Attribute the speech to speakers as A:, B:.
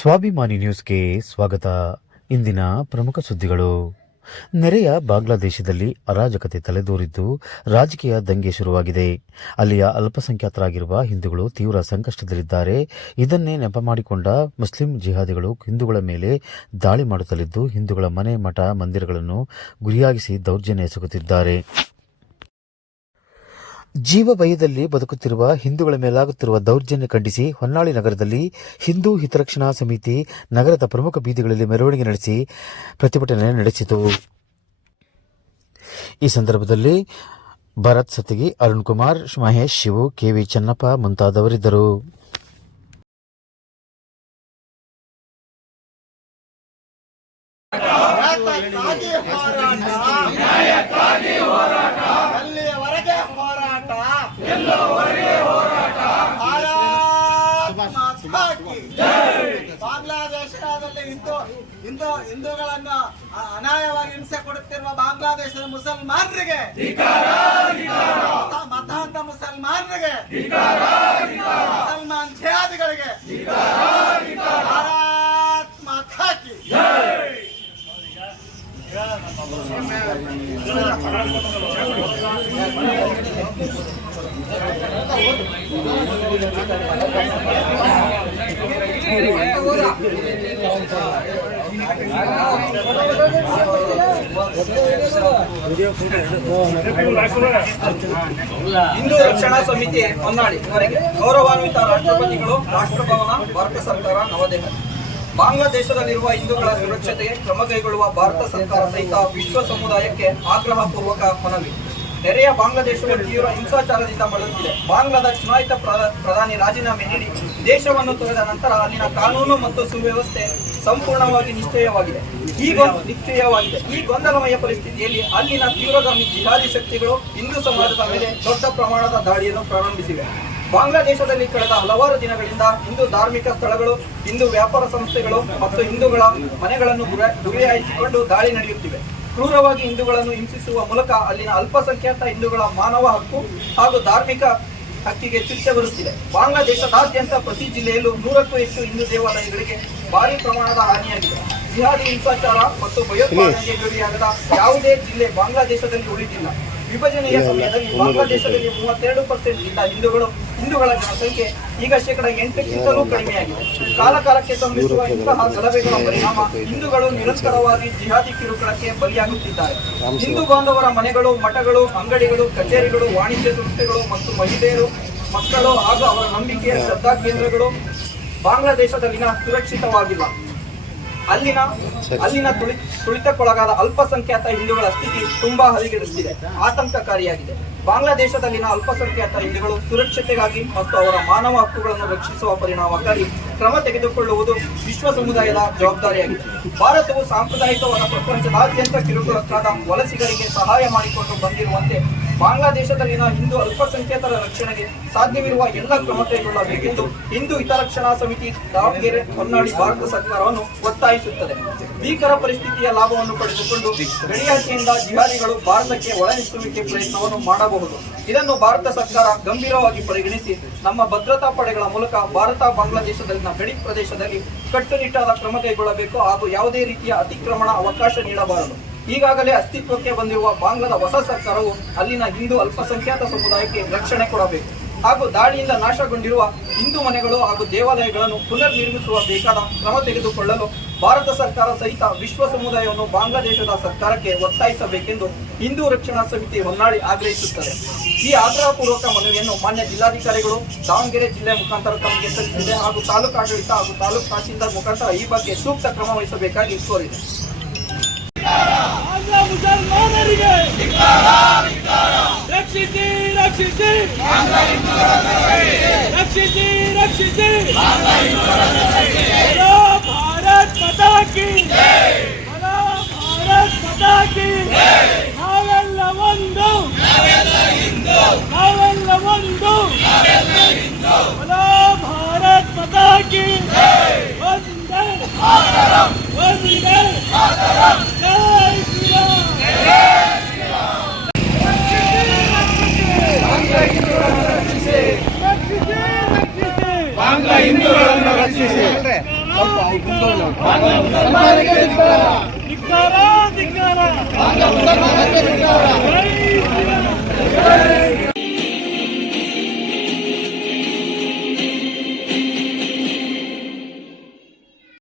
A: ಸ್ವಾಭಿಮಾನಿ ನ್ಯೂಸ್ಗೆ ಸ್ವಾಗತ. ಇಂದಿನ ಪ್ರಮುಖ ಸುದ್ದಿಗಳು. ನೆರೆಯ ಬಾಂಗ್ಲಾದೇಶದಲ್ಲಿ ಅರಾಜಕತೆ ತಲೆದೋರಿದ್ದು ರಾಜಕೀಯ ದಂಗೆ ಶುರುವಾಗಿದೆ. ಅಲ್ಲಿಯ ಅಲ್ಪಸಂಖ್ಯಾತರಾಗಿರುವ ಹಿಂದೂಗಳು ತೀವ್ರ ಸಂಕಷ್ಟದಲ್ಲಿದ್ದಾರೆ. ಇದನ್ನೇ ನೆಪ ಮಾಡಿಕೊಂಡ ಮುಸ್ಲಿಂ ಜಿಹಾದಿಗಳು ಹಿಂದೂಗಳ ಮೇಲೆ ದಾಳಿ ಮಾಡುತ್ತಲಿದ್ದು ಹಿಂದೂಗಳ ಮನೆ ಮಠ ಮಂದಿರಗಳನ್ನು ಗುರಿಯಾಗಿಸಿ ದೌರ್ಜನ್ಯ ಎಸಗುತ್ತಿದ್ದಾರೆ. ಜೀವ ಭಯದಲ್ಲಿ ಬದುಕುತ್ತಿರುವ ಹಿಂದೂಗಳ ಮೇಲಾಗುತ್ತಿರುವ ದೌರ್ಜನ್ಯ ಖಂಡಿಸಿ ಹೊನ್ನಾಳಿ ನಗರದಲ್ಲಿ ಹಿಂದೂ ಹಿತರಕ್ಷಣಾ ಸಮಿತಿ ನಗರದ ಪ್ರಮುಖ ಬೀದಿಗಳಲ್ಲಿ ಮೆರವಣಿಗೆ ನಡೆಸಿ ಪ್ರತಿಭಟನೆ ನಡೆಸಿತು. ಈ ಸಂದರ್ಭದಲ್ಲಿ ಭರತ್ ಸತಿಗಿ ಅರುಣ್ ಕುಮಾರ್, ಮಹೇಶ್ ಶಿವು, ಕೆವಿ ಚೆನ್ನಪ್ಪ ಮುಂತಾದವರಿದ್ದರು
B: ನ್ಯಾಯಕ್ಕಾಗಿ ಹೋರಾಟ ಎಲ್ಲಿಯವರೆಗೆ ಹೋರಾಟ ಭಾರತ್ ಮಾತಾ ಕಿ ಬಾಂಗ್ಲಾದೇಶದಲ್ಲಿ ಹಿಂದೂ ಹಿಂದೂ ಹಿಂದೂಗಳನ್ನು ಅನಾಯವಾಗಿ ಹಿಂಸೆ ಕೊಡುತ್ತಿರುವ ಬಾಂಗ್ಲಾದೇಶದ ಮುಸಲ್ಮಾನರಿಗೆ ಮತಾಂಧ ಮುಸಲ್ಮಾನರಿಗೆ ಮುಸಲ್ಮಾನ್ ಜಿಹಾದಿಗಳಿಗೆ ಭಾರತ್
C: ಹಿಂದೂ ರಕ್ಷಣಾ ಸಮಿತಿ ಹೊನ್ನಾಳಿ, ಇವರಿಗೆ ಗೌರವಾನ್ವಿತ ರಾಷ್ಟ್ರಪತಿಗಳು ರಾಷ್ಟ್ರಭವನ ಭಾರತ ಸರ್ಕಾರ, ನವದೆಹಲಿ. ಬಾಂಗ್ಲಾದೇಶದಲ್ಲಿರುವ ಹಿಂದೂಗಳ ಸುರಕ್ಷತೆಗೆ ಕ್ರಮ ಕೈಗೊಳ್ಳುವ ಭಾರತ ಸರ್ಕಾರ ಸಹಿತ ವಿಶ್ವ ಸಮುದಾಯಕ್ಕೆ ಆಗ್ರಹಪೂರ್ವಕ ಮನವಿ. ನೆರೆಯ ಬಾಂಗ್ಲಾದೇಶವು ತೀವ್ರ ಹಿಂಸಾಚಾರದಿಂದ ಬಳಲುತ್ತಿದೆ ಬಾಂಗ್ಲಾದ ಚುನಾಯಿತ ಪ್ರ- ಪ್ರಧಾನಿ ರಾಜೀನಾಮೆ ನೀಡಿ ದೇಶವನ್ನು ತೊರೆದ ನಂತರ ಅಲ್ಲಿನ ಕಾನೂನು ಮತ್ತು ಸುವ್ಯವಸ್ಥೆ ಸಂಪೂರ್ಣವಾಗಿ ನಿಶ್ಚಯವಾಗಿದೆ. ಈ ಗೊಂದ- ನಿಶ್ಚಯವಾಗಿದೆ. ಈ ಗೊಂದಲಮಯ ಪರಿಸ್ಥಿತಿಯಲ್ಲಿ ಅಲ್ಲಿನ ತೀವ್ರಗಾಮಿ ಜಿಹಾದಿ ಶಕ್ತಿಗಳು ಹಿಂದೂ ಸಮಾಜದ ಮೇಲೆ ದೊಡ್ಡ ಪ್ರಮಾಣದ ದಾಳಿಯನ್ನು ಪ್ರಾರಂಭಿಸಿವೆ. ಬಾಂಗ್ಲಾದೇಶದಲ್ಲಿ ಕಳೆದ ಹಲವಾರು ದಿನಗಳಿಂದ ಹಿಂದೂ ಧಾರ್ಮಿಕ ಸ್ಥಳಗಳು, ಹಿಂದೂ ವ್ಯಾಪಾರ ಸಂಸ್ಥೆಗಳು ಮತ್ತು ಹಿಂದೂಗಳ ಮನೆಗಳನ್ನು ಗುರ- ಗುರಿಯಾಯಿಸಿಕೊಂಡು ದಾಳಿ ನಡೆಯುತ್ತಿವೆ. ಕ್ರೂರವಾಗಿ ಹಿಂದೂಗಳನ್ನು ಹಿಂಸಿಸುವ ಮೂಲಕ ಅಲ್ಲಿನ ಅಲ್ಪಸಂಖ್ಯಾತ ಹಿಂದೂಗಳ ಮಾನವ ಹಕ್ಕು ಹಾಗೂ ಧಾರ್ಮಿಕ ಹಕ್ಕಿಗೆ ಚಿಟ್ಟೆ ಬರುತ್ತಿದೆ. ಬಾಂಗ್ಲಾದೇಶದಾದ್ಯಂತ ಪ್ರತಿ ಜಿಲ್ಲೆಯಲ್ಲೂ ನೂರಕ್ಕೂ ಹೆಚ್ಚು ಹಿಂದೂ ದೇವಾಲಯಗಳಿಗೆ ಭಾರಿ ಪ್ರಮಾಣದ ಹಾನಿಯಾಗಿದೆ. ಜಿಹಾದಿ ಹಿಂಸಾಚಾರ ಮತ್ತು ಭಯೋತ್ಪಾದನೆಗೆ ಗುರಿಯಾಗದ ಯಾವುದೇ ಜಿಲ್ಲೆ ಬಾಂಗ್ಲಾದೇಶದಲ್ಲಿ ಉಳಿದಿಲ್ಲ. ವಿಭಜನೆಯ ಸಮಯದಲ್ಲಿ ಬಾಂಗ್ಲಾದೇಶದಲ್ಲಿ ಮೂವತ್ತೆರಡು ಪರ್ಸೆಂಟ್ ಇದ್ದ ಹಿಂದೂಗಳು ಹಿಂದೂಗಳ ಜನಸಂಖ್ಯೆ ಈಗ ಶೇಕಡ ಎಂಟಕ್ಕಿಂತಲೂ ಕಡಿಮೆಯಾಗಿದೆ. ಕಾಲ ಕಾಲಕ್ಕೆ ಸಂಭವಿಸುವ ಇಂತಹ ಗಲಭೆಗಳ ಪರಿಣಾಮ ಹಿಂದೂಗಳು ನಿರಂತರವಾಗಿ ಜಿಹಾದಿ ಕಿರುಕುಳಕ್ಕೆ ಬಲಿಯಾಗುತ್ತಿದ್ದಾರೆ. ಹಿಂದೂ ಬಾಂಧವರ ಮನೆಗಳು ಮಠಗಳು ಅಂಗಡಿಗಳು ಕಚೇರಿಗಳು ವಾಣಿಜ್ಯ ಸಂಸ್ಥೆಗಳು ಮತ್ತು ಮಹಿಳೆಯರು ಮಕ್ಕಳು ಹಾಗೂ ಅವರ ನಂಬಿಕೆಯ ಶ್ರದ್ಧಾ ಕೇಂದ್ರಗಳು ಬಾಂಗ್ಲಾದೇಶದಲ್ಲಿನ ಸುರಕ್ಷಿತವಾಗಿಲ್ಲ. ಅಲ್ಲಿನ ಅಲ್ಲಿನ ತುಳಿ ತುಳಿತಕ್ಕೊಳಗಾದ ಅಲ್ಪಸಂಖ್ಯಾತ ಹಿಂದೂಗಳ ಸ್ಥಿತಿ ತುಂಬಾ ಹದಿಗೆಡಿಸಿದೆ ಆತಂಕಕಾರಿಯಾಗಿದೆ. ಬಾಂಗ್ಲಾದೇಶದಲ್ಲಿನ ಅಲ್ಪಸಂಖ್ಯಾತ ಹಿಂದೂಗಳು ಸುರಕ್ಷತೆಗಾಗಿ ಮತ್ತು ಅವರ ಮಾನವ ಹಕ್ಕುಗಳನ್ನು ರಕ್ಷಿಸುವ ಪರಿಣಾಮಕಾರಿ ಕ್ರಮ ತೆಗೆದುಕೊಳ್ಳುವುದು ವಿಶ್ವ ಸಮುದಾಯದ ಜವಾಬ್ದಾರಿಯಾಗಿದೆ. ಭಾರತವು ಸಾಂಪ್ರದಾಯಿಕವಾದ ಪ್ರಪಂಚದಾದ್ಯಂತ ಕಿರುಕುಳಕ್ಕಾದ ವಲಸಿಗರಿಗೆ ಸಹಾಯ ಮಾಡಿಕೊಂಡು ಬಂದಿರುವಂತೆ ಬಾಂಗ್ಲಾದೇಶದಲ್ಲಿನ ಹಿಂದೂ ಅಲ್ಪಸಂಖ್ಯಾತರ ರಕ್ಷಣೆಗೆ ಸಾಧ್ಯವಿರುವ ಎಲ್ಲ ಕ್ರಮ ಕೈಗೊಳ್ಳಬೇಕೆಂದು ಹಿಂದೂ ಹಿತರಕ್ಷಣಾ ಸಮಿತಿ ದಾವಣಗೆರೆ ಹೊನ್ನಾಡಿ ಭಾರತ ಸರ್ಕಾರವನ್ನು ಒತ್ತಾಯಿಸುತ್ತದೆ. ಭೀಕರ ಪರಿಸ್ಥಿತಿಯ ಲಾಭವನ್ನು ಪಡೆದುಕೊಂಡು ಗಡಿಯಾಚೆಯಿಂದ ಜಿಹಾದಿಗಳು ಭಾರತಕ್ಕೆ ಒಳನುಸುವಿಕೆ ಪ್ರಯತ್ನವನ್ನು ಮಾಡಬಹುದು. ಇದನ್ನು ಭಾರತ ಸರ್ಕಾರ ಗಂಭೀರವಾಗಿ ಪರಿಗಣಿಸಿ ನಮ್ಮ ಭದ್ರತಾ ಪಡೆಗಳ ಮೂಲಕ ಭಾರತ ಬಾಂಗ್ಲಾದೇಶದಲ್ಲಿನ ಗಡಿ ಪ್ರದೇಶದಲ್ಲಿ ಕಟ್ಟುನಿಟ್ಟಾದ ಕ್ರಮ ಕೈಗೊಳ್ಳಬೇಕು ಹಾಗೂ ಯಾವುದೇ ರೀತಿಯ ಅತಿಕ್ರಮಣ ಅವಕಾಶ ನೀಡಬಾರದು. ಈಗಾಗಲೇ ಅಸ್ತಿತ್ವಕ್ಕೆ ಬಂದಿರುವ ಬಾಂಗ್ಲಾದ ಹೊಸ ಸರ್ಕಾರವು ಅಲ್ಲಿನ ಹಿಂದೂ ಅಲ್ಪಸಂಖ್ಯಾತ ಸಮುದಾಯಕ್ಕೆ ರಕ್ಷಣೆ ಕೊಡಬೇಕು. ಹಾಗೂ ದಾಳಿಯಿಂದ ನಾಶಗೊಂಡಿರುವ ಹಿಂದೂ ಮನೆಗಳು ಹಾಗೂ ದೇವಾಲಯಗಳನ್ನು ಪುನರ್ ನಿರ್ಮಿಸುವ ಬೇಕಾದ ಕ್ರಮ ತೆಗೆದುಕೊಳ್ಳಲು ಭಾರತ ಸರ್ಕಾರ ಸಹಿತ ವಿಶ್ವ ಸಮುದಾಯವನ್ನು ಬಾಂಗ್ಲಾದೇಶದ ಸರ್ಕಾರಕ್ಕೆ ಒತ್ತಾಯಿಸಬೇಕೆಂದು ಹಿಂದೂ ರಕ್ಷಣಾ ಸಮಿತಿ ಹೊನ್ನಾಳಿ ಆಗ್ರಹಿಸುತ್ತದೆ. ಈ ಆಗ್ರಹಪೂರ್ವಕ ಮನವಿಯನ್ನು ಮಾನ್ಯ ಜಿಲ್ಲಾಧಿಕಾರಿಗಳು ದಾವಣಗೆರೆ ಜಿಲ್ಲೆ ಮುಖಾಂತರ ತಮಗೆ ಸಲ್ಲಿಸಿದೆ ಹಾಗೂ ತಾಲೂಕು ಆಡಳಿತ ಹಾಗೂ ತಾಲೂಕು ತಹಸೀಲ್ದಾರ್ ಮುಖಾಂತರ ಈ ಬಗ್ಗೆ ಸೂಕ್ತ ಕ್ರಮ ವಹಿಸಬೇಕಾಗಿ ಕೋರಿದೆ.
D: ಆಂಗ್ಲ ಮುಸಲ್ಮಾನರಿಗೆ ರಕ್ಷಿಸಿ ರಕ್ಷಿಸಿ ರಕ್ಷಿಸಿ ರಕ್ಷಿಸಿ ಭಾರತ್ ಮಾತಾ ಕಿ ಭಾರತ್ ಮಾತಾ ಕಿ ನಾವೆಲ್ಲ ಒಂದು ನಾವೆಲ್ಲ ಒಂದು ಭಾರತ್ ಮಾತಾ ಕಿ ಧಿಕ್ಕಾರ ಧಿಕ್ಕಾರ